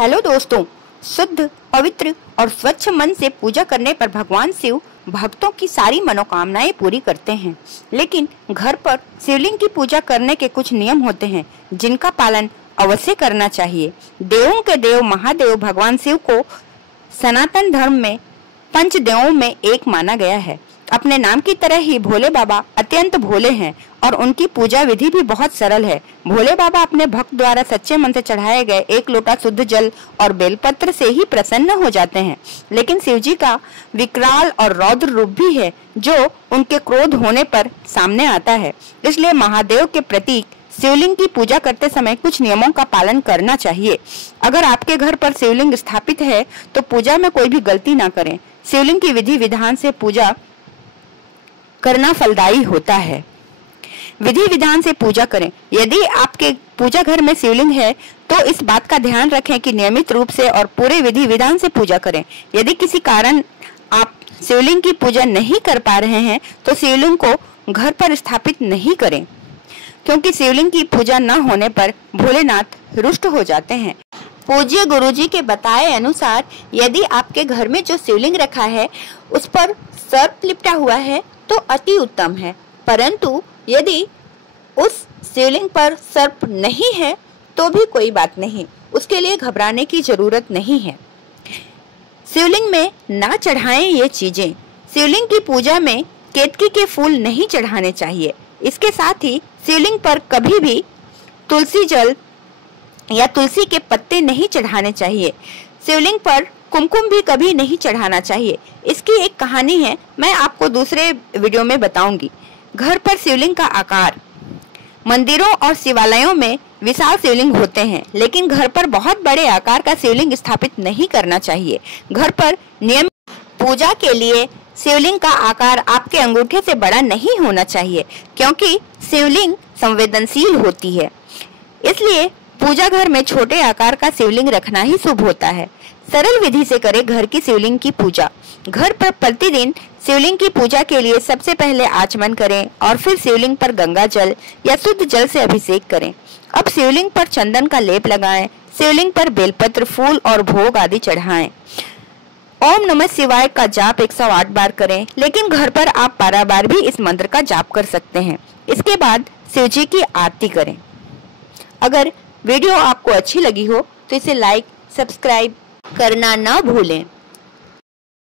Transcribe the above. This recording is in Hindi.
हेलो दोस्तों, शुद्ध, पवित्र और स्वच्छ मन से पूजा करने पर भगवान शिव भक्तों की सारी मनोकामनाएं पूरी करते हैं। लेकिन घर पर शिवलिंग की पूजा करने के कुछ नियम होते हैं जिनका पालन अवश्य करना चाहिए। देवों के देव महादेव भगवान शिव को सनातन धर्म में पंचदेवों में एक माना गया है। अपने नाम की तरह ही भोले बाबा अत्यंत भोले हैं और उनकी पूजा विधि भी बहुत सरल है। भोले बाबा अपने भक्त द्वारा सच्चे मन से चढ़ाए गए एक लोटा शुद्ध जल और बेलपत्र से ही प्रसन्न हो जाते हैं। लेकिन शिवजी का विकराल और रौद्र रूप भी है जो उनके क्रोध होने पर सामने आता है। इसलिए महादेव के प्रतीक शिवलिंग की पूजा करते समय कुछ नियमों का पालन करना चाहिए। अगर आपके घर पर शिवलिंग स्थापित है तो पूजा में कोई भी गलती ना करें। शिवलिंग की विधि विधान से पूजा करना फलदायी होता है। विधि विधान से पूजा करें। यदि आपके पूजा घर में शिवलिंग है तो इस बात का ध्यान रखें कि नियमित रूप से और पूरे विधि विधान से पूजा करें। यदि किसी कारण आप शिवलिंग की पूजा नहीं कर पा रहे हैं तो शिवलिंग को घर पर स्थापित नहीं करें, क्योंकि शिवलिंग की पूजा न होने पर भोलेनाथ रुष्ट हो जाते हैं। पूज्य गुरुजी के बताए अनुसार यदि आपके घर में जो शिवलिंग रखा है उस पर सर्प लिपटा हुआ है तो अति उत्तम है, परंतु यदि उस शिवलिंग पर सर्प नहीं है तो भी कोई बात नहीं, उसके लिए घबराने की जरूरत नहीं है। शिवलिंग में ना चढ़ाएं ये चीजें। शिवलिंग की पूजा में केतकी के फूल नहीं चढ़ाने चाहिए। इसके साथ ही शिवलिंग पर कभी भी तुलसी जल या तुलसी के पत्ते नहीं चढ़ाने चाहिए। शिवलिंग पर कुमकुम भी कभी नहीं चढ़ाना चाहिए। इसकी एक कहानी है, मैं आपको दूसरे वीडियो में बताऊंगी। घर पर शिवलिंग का आकार। मंदिरों और शिवालयों में विशाल शिवलिंग होते हैं, लेकिन घर पर बहुत बड़े आकार का शिवलिंग स्थापित नहीं करना चाहिए। घर पर नियमित पूजा के लिए शिवलिंग का आकार आपके अंगूठे से बड़ा नहीं होना चाहिए, क्योंकि शिवलिंग संवेदनशील होती है। इसलिए पूजा घर में छोटे आकार का शिवलिंग रखना ही शुभ होता है। सरल विधि से करें घर की शिवलिंग की पूजा। घर पर प्रतिदिन शिवलिंग की पूजा के लिए सबसे पहले आचमन करें और फिर शिवलिंग पर गंगा जल या शुद्ध जल से अभिषेक करें। अब शिवलिंग पर चंदन का लेप लगाएं। शिवलिंग पर बेलपत्र, फूल और भोग आदि चढ़ाएं। ओम नमः शिवाय का जाप 108 बार करें, लेकिन घर पर आप 12 बार भी इस मंत्र का जाप कर सकते हैं। इसके बाद शिवजी की आरती करें। अगर वीडियो आपको अच्छी लगी हो तो इसे लाइक, सब्सक्राइब करना ना भूलें।